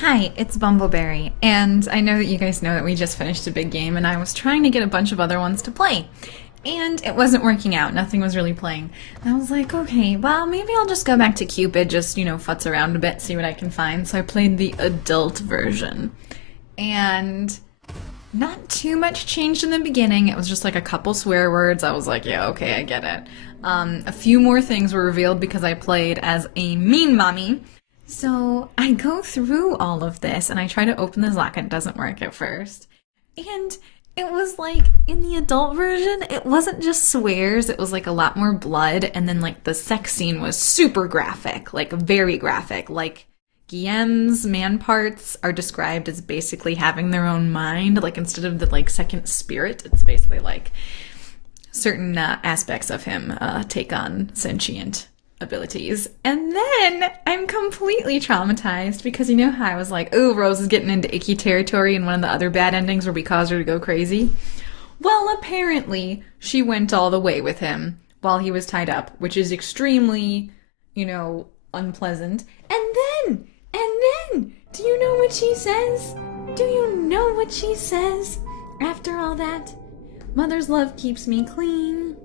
Hi, it's Bumbleberry, and I know that you guys know that we just finished a big game, and I was trying to get a bunch of other ones to play. And it wasn't working out. Nothing was really playing. And I was like, okay, well, maybe I'll just go back to Cupid, just, futz around a bit, see what I can find. So I played the adult version. And not too much changed in the beginning. It was just like a couple swear words. I was like, yeah, okay, I get it. A few more things were revealed because I played as a mean mommy. So I go through all of this and I try to open this locket. It doesn't work at first. And it was like, in the adult version, it wasn't just swears, it was like a lot more blood, and then like the sex scene was super graphic, like very graphic. Like Guilleme's man parts are described as basically having their own mind, like instead of the like second spirit, it's basically like certain aspects of him take on sentient abilities. And then I'm completely traumatized because you know how I was like, oh, Rose is getting into icky territory in one of the other bad endings where we caused her to go crazy? Well, apparently she went all the way with him while he was tied up, which is extremely, unpleasant. And then, do you know what she says? Do you know what she says? After all that, mother's love keeps me clean.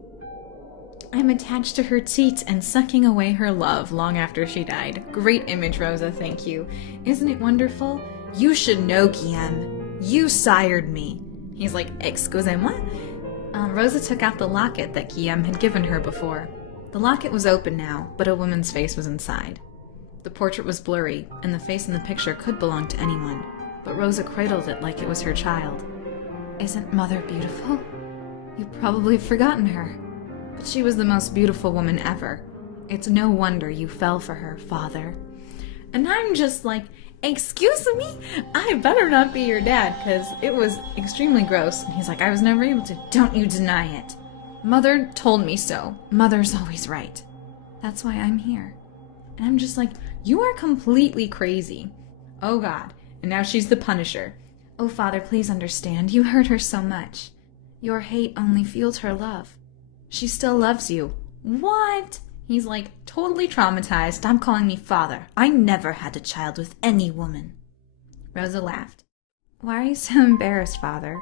I'm attached to her teat and sucking away her love long after she died. Great image, Rosa, thank you. Isn't it wonderful? You should know, Guilleme. You sired me. He's like, excusez-moi? Rosa took out the locket that Guilleme had given her before. The locket was open now, but a woman's face was inside. The portrait was blurry, and the face in the picture could belong to anyone, but Rosa cradled it like it was her child. Isn't Mother beautiful? You've probably forgotten her. But she was the most beautiful woman ever. It's no wonder you fell for her, Father. And I'm just like, excuse me? I better not be your dad, because it was extremely gross. And he's like, I was never able to. Don't you deny it. Mother told me so. Mother's always right. That's why I'm here. And I'm just like, you are completely crazy. Oh God. And now she's the Punisher. Oh, Father, please understand. You hurt her so much. Your hate only fuels her love. She still loves you. What? He's like, totally traumatized. Stop calling me father. I never had a child with any woman. Rosa laughed. Why are you so embarrassed, Father?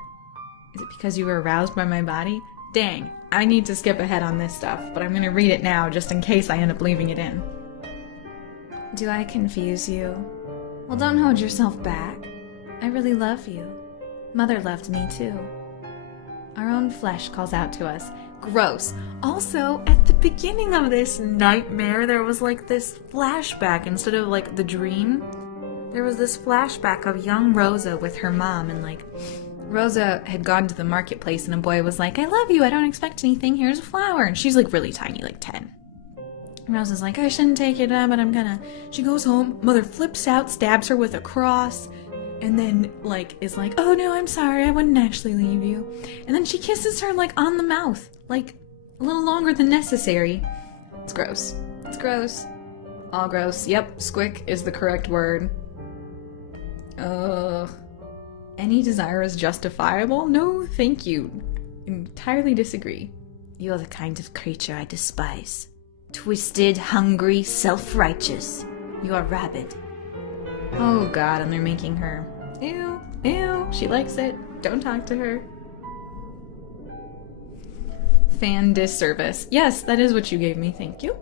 Is it because you were aroused by my body? Dang, I need to skip ahead on this stuff, but I'm going to read it now just in case I end up leaving it in. Do I confuse you? Well, don't hold yourself back. I really love you. Mother loved me too. Our own flesh calls out to us. Gross. Also, at the beginning of this nightmare, there was like this flashback instead of like the dream. There was this flashback of young Rosa with her mom, and like Rosa had gone to the marketplace and a boy was like, I love you, I don't expect anything, here's a flower. And she's like really tiny, like 10. And Rosa's like, I shouldn't take it, but I'm gonna. She goes home, mother flips out, stabs her with a cross. And then, is like, oh no, I'm sorry, I wouldn't actually leave you. And then she kisses her, on the mouth. A little longer than necessary. It's gross. It's gross. All gross. Yep, squick is the correct word. Ugh. Any desire is justifiable? No, thank you. Entirely disagree. You're the kind of creature I despise. Twisted, hungry, self-righteous. You are rabid. Oh God, and they're making her. Ew, ew, she likes it. Don't talk to her. Fan disservice. Yes, that is what you gave me, thank you.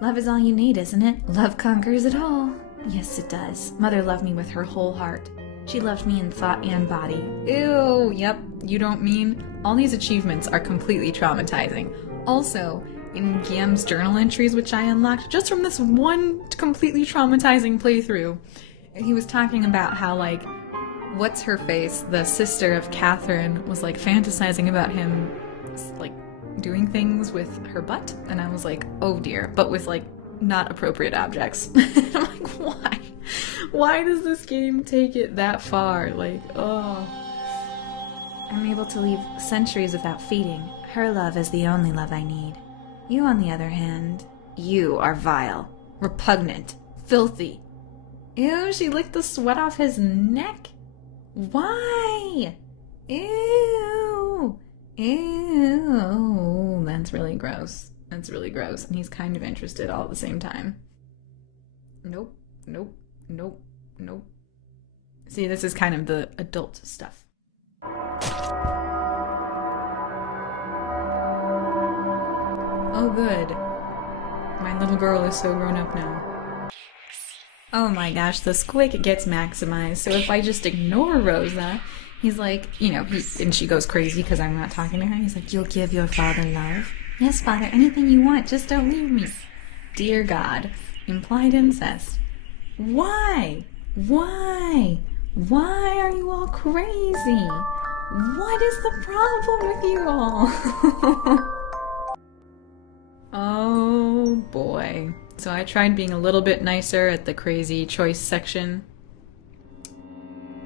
Love is all you need, isn't it? Love conquers it all. Yes, it does. Mother loved me with her whole heart. She loved me in thought and body. Ew, yep, you don't mean? All these achievements are completely traumatizing. Also, in Guilleme's journal entries, which I unlocked just from this one completely traumatizing playthrough, he was talking about how, what's-her-face, the sister of Catherine, was, fantasizing about him, doing things with her butt, and I was like, oh dear, but with, not appropriate objects. I'm like, why? Why does this game take it that far? Oh. I'm able to live centuries without feeding. Her love is the only love I need. You, on the other hand, you are vile, repugnant, filthy. Ew, she licked the sweat off his neck? Why? Ew. Ew. That's really gross. That's really gross. And he's kind of interested all at the same time. Nope. Nope. Nope. Nope. See, this is kind of the adult stuff. Oh, good. My little girl is so grown up now. Oh my gosh, the squick gets maximized. So if I just ignore Rosa, he's like, you know, and she goes crazy because I'm not talking to her. He's like, you'll give your father love? Yes, father, anything you want, just don't leave me. Dear God, implied incest. Why? Why? Why are you all crazy? What is the problem with you all? Oh boy. So I tried being a little bit nicer at the crazy choice section.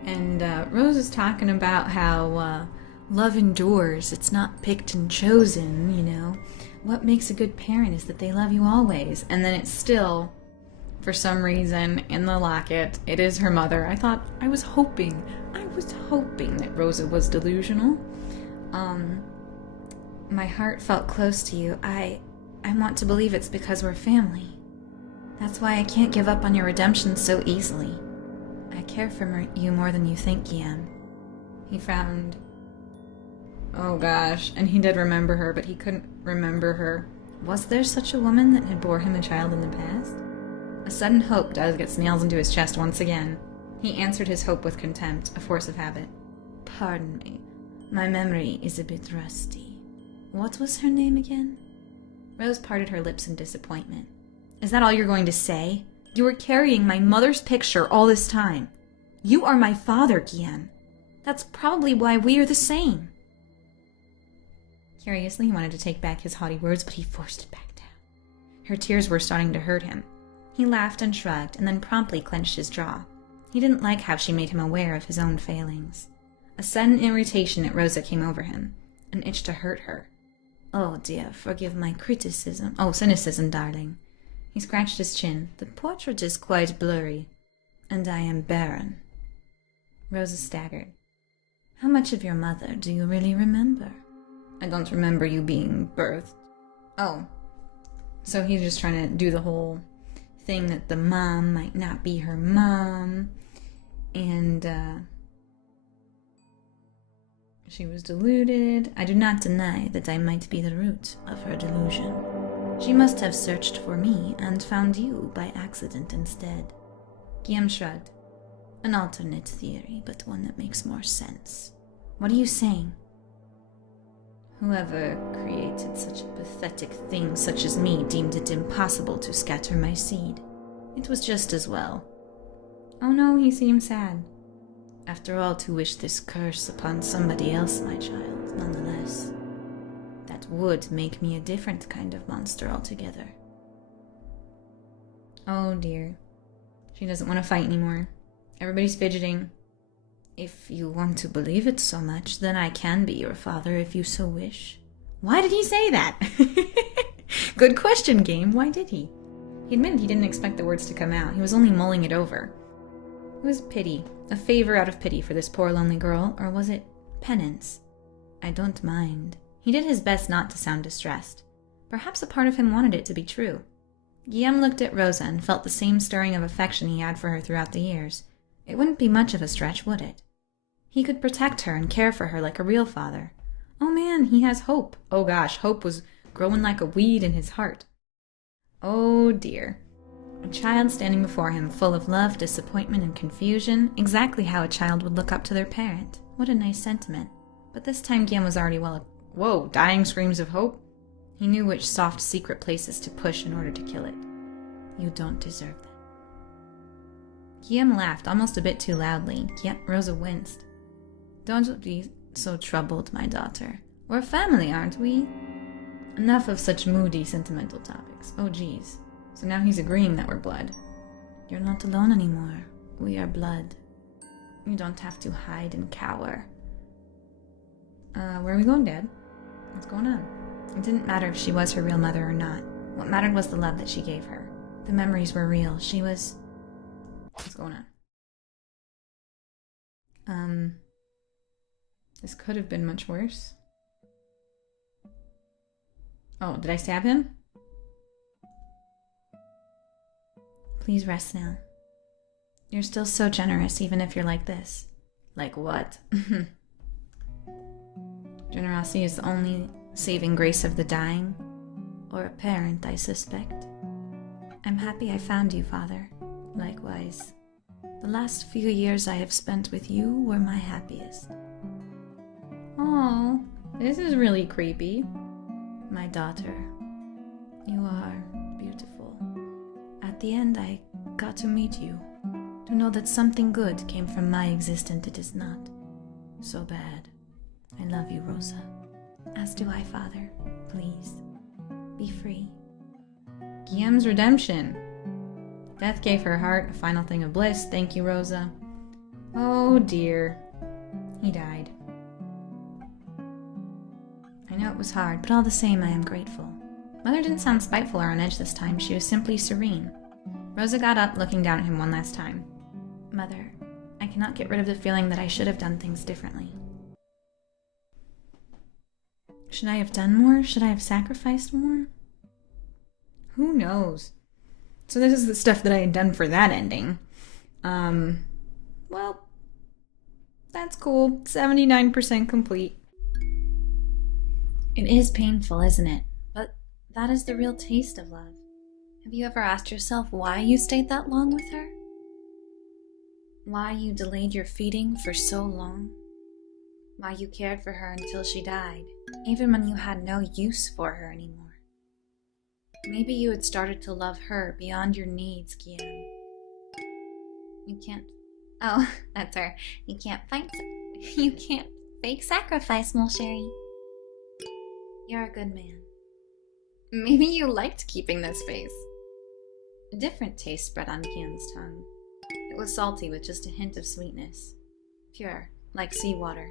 And Rose is talking about how love endures. It's not picked and chosen, you know. What makes a good parent is that they love you always. And then it's still, for some reason, in the locket, it is her mother. I was hoping that Rosa was delusional. My heart felt close to you. I want to believe it's because we're family. That's why I can't give up on your redemption so easily. I care for you more than you think, Guilleme. He frowned. Oh gosh, and he did remember her, but he couldn't remember her. Was there such a woman that had bore him a child in the past? A sudden hope dug its nails into his chest once again. He answered his hope with contempt, a force of habit. Pardon me, my memory is a bit rusty. What was her name again? Rose parted her lips in disappointment. Is that all you're going to say? You were carrying my mother's picture all this time. You are my father, Guilleme. That's probably why we are the same. Curiously, he wanted to take back his haughty words, but he forced it back down. Her tears were starting to hurt him. He laughed and shrugged, and then promptly clenched his jaw. He didn't like how she made him aware of his own failings. A sudden irritation at Rosa came over him, an itch to hurt her. Oh dear, forgive my criticism. Oh, cynicism, darling. He scratched his chin. The portrait is quite blurry, and I am barren. Rosa staggered. How much of your mother do you really remember? I don't remember you being birthed. Oh. So he's just trying to do the whole thing that the mom might not be her mom, and she was deluded. I do not deny that I might be the root of her delusion. She must have searched for me and found you by accident instead. Guilleme shrugged. An alternate theory, but one that makes more sense. What are you saying? Whoever created such a pathetic thing such as me deemed it impossible to scatter my seed. It was just as well. Oh no, he seemed sad. After all, to wish this curse upon somebody else, my child, nonetheless. That would make me a different kind of monster altogether. Oh dear. She doesn't want to fight anymore. Everybody's fidgeting. If you want to believe it so much, then I can be your father if you so wish. Why did he say that? Good question, Game. Why did he? He admitted he didn't expect the words to come out. He was only mulling it over. It was pity. A favor out of pity for this poor lonely girl, or was it penance? I don't mind. He did his best not to sound distressed. Perhaps a part of him wanted it to be true. Guilleme looked at Rosa and felt the same stirring of affection he had for her throughout the years. It wouldn't be much of a stretch, would it? He could protect her and care for her like a real father. Oh man, he has hope. Oh gosh, hope was growing like a weed in his heart. Oh dear. A child standing before him, full of love, disappointment, and confusion. Exactly how a child would look up to their parent. What a nice sentiment. But this time Guilleme was already Whoa, dying screams of hope? He knew which soft, secret places to push in order to kill it. You don't deserve that. Guilleme laughed, almost a bit too loudly, yet Rosa winced. Don't be so troubled, my daughter. We're family, aren't we? Enough of such moody, sentimental topics. Oh, geez. So now he's agreeing that we're blood. You're not alone anymore. We are blood. You don't have to hide and cower. Where are we going, Dad? What's going on? It didn't matter if she was her real mother or not. What mattered was the love that she gave her. The memories were real. She was... What's going on? This could have been much worse. Oh, did I stab him? Please rest now. You're still so generous, even if you're like this. Like what? Generosity is the only saving grace of the dying. Or a parent, I suspect. I'm happy I found you, Father. Likewise. The last few years I have spent with you were my happiest. Oh, this is really creepy. My daughter, you are beautiful. At the end, I got to meet you. To know that something good came from my existence, it is not so bad. I love you, Rosa. As do I, Father. Please, be free. Guilleme's redemption. Death gave her heart a final thing of bliss. Thank you, Rosa. Oh dear. He died. I know it was hard, but all the same I am grateful. Mother didn't sound spiteful or on edge this time. She was simply serene. Rosa got up, looking down at him one last time. Mother, I cannot get rid of the feeling that I should have done things differently. Should I have done more? Should I have sacrificed more? Who knows? So this is the stuff that I had done for that ending. Well, that's cool. 79% complete. It is painful, isn't it? But that is the real taste of love. Have you ever asked yourself why you stayed that long with her? Why you delayed your feeding for so long? Why you cared for her until she died, even when you had no use for her anymore? Maybe you had started to love her beyond your needs, Guilleme. You can't... Oh, that's her. You can't fake sacrifice, mon chéri. You're a good man. Maybe you liked keeping this face. A different taste spread on Guilleme's tongue. It was salty with just a hint of sweetness. Pure, like seawater.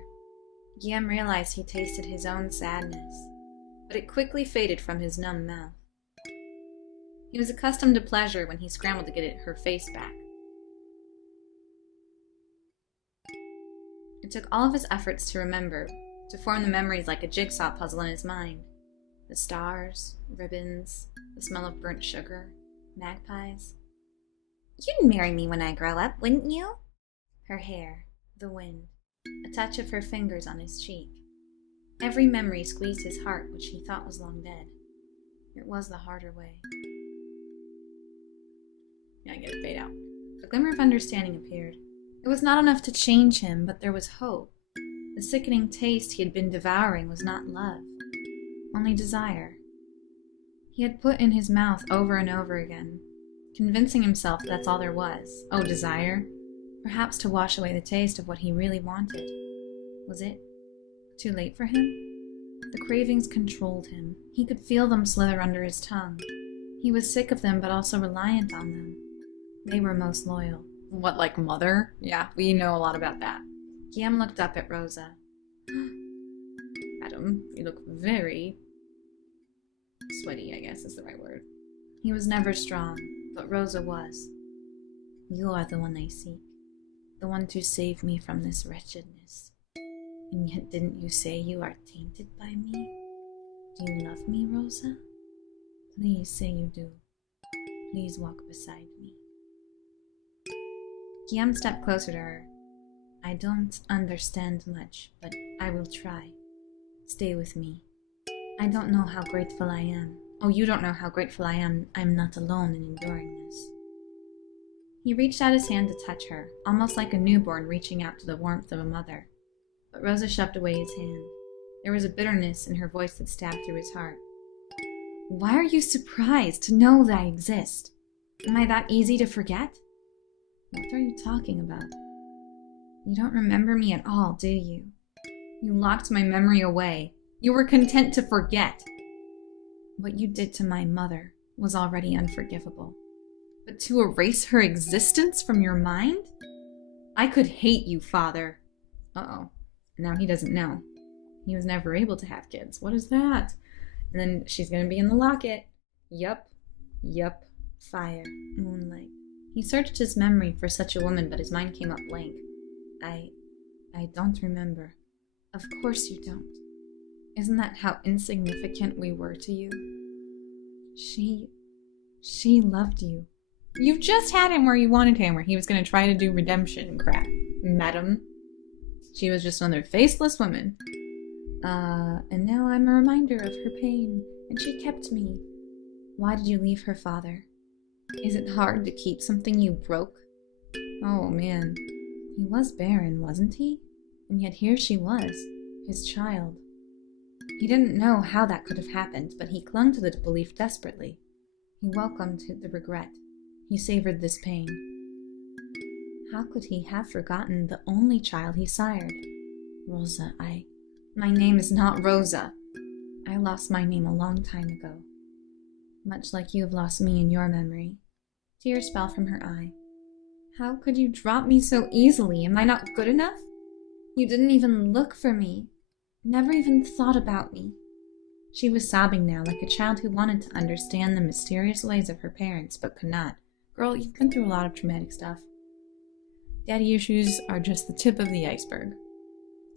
Guilleme realized he tasted his own sadness, but it quickly faded from his numb mouth. He was accustomed to pleasure when he scrambled to get her face back. It took all of his efforts to remember, to form the memories like a jigsaw puzzle in his mind. The stars, ribbons, the smell of burnt sugar, magpies. You'd marry me when I grow up, wouldn't you? Her hair, the wind, a touch of her fingers on his cheek. Every memory squeezed his heart, which he thought was long dead. It was the harder way. Yeah, I get it, fade out. A glimmer of understanding appeared. It was not enough to change him, but there was hope. The sickening taste he had been devouring was not love, only desire. He had put in his mouth over and over again, convincing himself that's all there was. Oh, desire? Perhaps to wash away the taste of what he really wanted. Was it too late for him? The cravings controlled him. He could feel them slither under his tongue. He was sick of them, but also reliant on them. They were most loyal. What, like mother? Yeah, we know a lot about that. Guilleme looked up at Rosa. Madam, you look very sweaty, I guess is the right word. He was never strong, but Rosa was. You are the one I seek, the one to save me from this wretchedness. And yet didn't you say you are tainted by me? Do you love me, Rosa? Please say you do. Please walk beside me. Guilleme stepped closer to her. I don't understand much, but I will try. Stay with me. I don't know how grateful I am. Oh, you don't know how grateful I am. I'm not alone in enduring this. He reached out his hand to touch her, almost like a newborn reaching out to the warmth of a mother. But Rosa shoved away his hand. There was a bitterness in her voice that stabbed through his heart. Why are you surprised to know that I exist? Am I that easy to forget? What are you talking about? You don't remember me at all, do you? You locked my memory away. You were content to forget. What you did to my mother was already unforgivable. But to erase her existence from your mind? I could hate you, Father. Uh-oh. Now he doesn't know. He was never able to have kids. What is that? And then she's going to be in the locket. Yup. Fire. Moonlight. He searched his memory for such a woman, but his mind came up blank. I don't remember. Of course you don't. Isn't that how insignificant we were to you? She loved you. You've just had him where you wanted him, where he was going to try to do redemption crap. Madam. She was just another faceless woman. And now I'm a reminder of her pain, and she kept me. Why did you leave her father? Is it hard to keep something you broke? Oh, man. He was barren, wasn't he? And yet here she was, his child. He didn't know how that could have happened, but he clung to the belief desperately. He welcomed the regret. He savored this pain. How could he have forgotten the only child he sired? Rosa, My name is not Rosa. I lost my name a long time ago. Much like you have lost me in your memory. Tears fell from her eye. How could you drop me so easily? Am I not good enough? You didn't even look for me. Never even thought about me. She was sobbing now, like a child who wanted to understand the mysterious ways of her parents, but could not. Girl, you've been through a lot of traumatic stuff. Daddy issues are just the tip of the iceberg.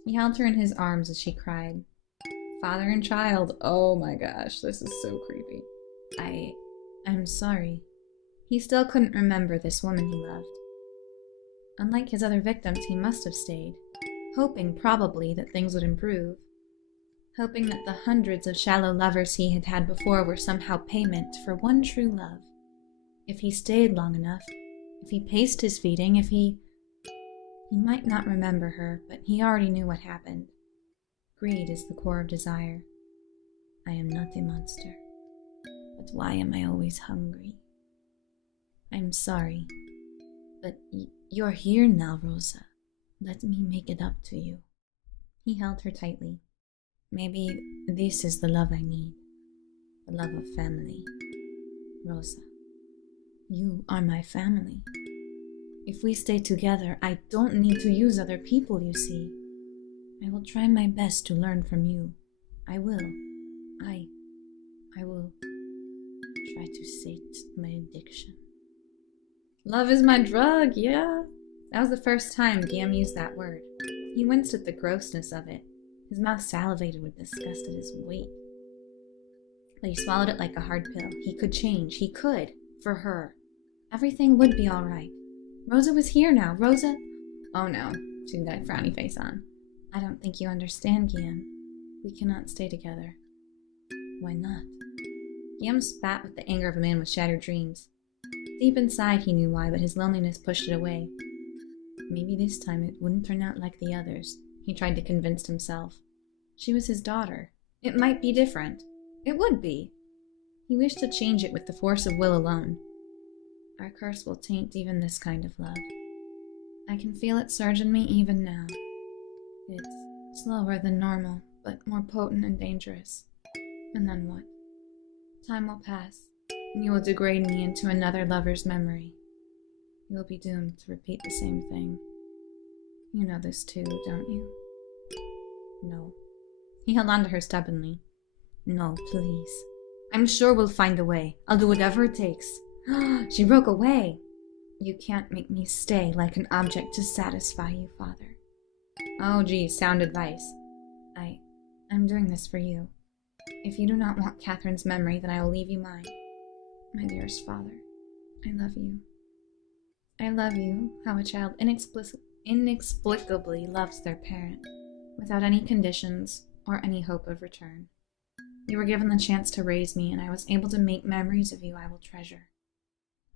He held her in his arms as she cried. Father and child, oh my gosh, this is so creepy. I'm sorry. He still couldn't remember this woman he loved. Unlike his other victims, he must have stayed, hoping probably that things would improve, hoping that the hundreds of shallow lovers he had had before were somehow payment for one true love. If he stayed long enough, if he paced his feeding, if he might not remember her, but he already knew what happened. Greed is the core of desire. I am not a monster. But why am I always hungry? I'm sorry, but you're here now, Rosa. Let me make it up to you. He held her tightly. Maybe this is the love I need. The love of family. Rosa, you are my family. If we stay together, I don't need to use other people, you see. I will try my best to learn from you. I will. I will try to sate my addiction. Love is my drug, yeah. That was the first time Guilleme used that word. He winced at the grossness of it. His mouth salivated with disgust at his weight. But he swallowed it like a hard pill. He could change. He could. For her. Everything would be all right. Rosa was here now. Rosa... Oh no. She got a frowny face on. I don't think you understand, Guilleme. We cannot stay together. Why not? Guilleme spat with the anger of a man with shattered dreams. Deep inside he knew why, but his loneliness pushed it away. Maybe this time it wouldn't turn out like the others. He tried to convince himself. She was his daughter. It might be different. It would be. He wished to change it with the force of will alone. Our curse will taint even this kind of love. I can feel it surge in me even now. It's slower than normal, but more potent and dangerous. And then what? Time will pass, and you will degrade me into another lover's memory. You will be doomed to repeat the same thing. You know this too, don't you? No. He held on to her stubbornly. No, please. I'm sure we'll find a way. I'll do whatever it takes. She broke away. You can't make me stay like an object to satisfy you, Father. Oh, geez, sound advice. I'm doing this for you. If you do not want Catherine's memory, then I will leave you mine. My dearest Father, I love you. I love you, how a child inexplicably loves their parent, without any conditions or any hope of return. You were given the chance to raise me, and I was able to make memories of you I will treasure.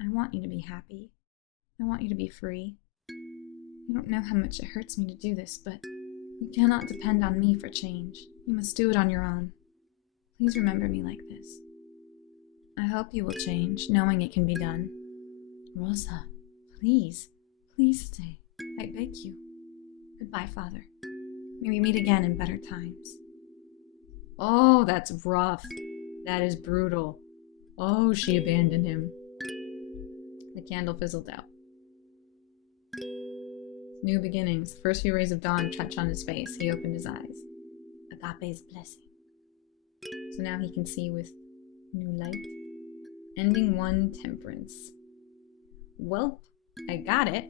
I want you to be happy. I want you to be free. You don't know how much it hurts me to do this, but you cannot depend on me for change. You must do it on your own. Please remember me like this. I hope you will change, knowing it can be done. Rosa, please stay. I beg you. Goodbye, Father. May we meet again in better times. Oh, that's rough. That is brutal. Oh, she abandoned him. The candle fizzled out. New beginnings. The first few rays of dawn touched on his face. He opened his eyes. Agape's blessing. So now he can see with new light. Ending 1, temperance. Welp, I got it.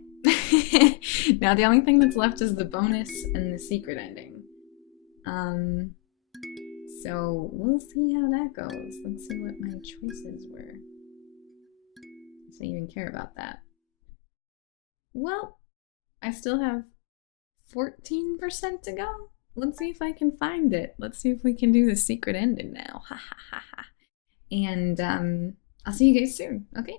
Now the only thing that's left is the bonus and the secret ending. So we'll see how that goes. Let's see what my choices were. I even care about that. Well, I still have 14% to go. Let's see if I can find it. Let's see if we can do the secret ending now. Ha ha ha ha. And I'll see you guys soon, okay?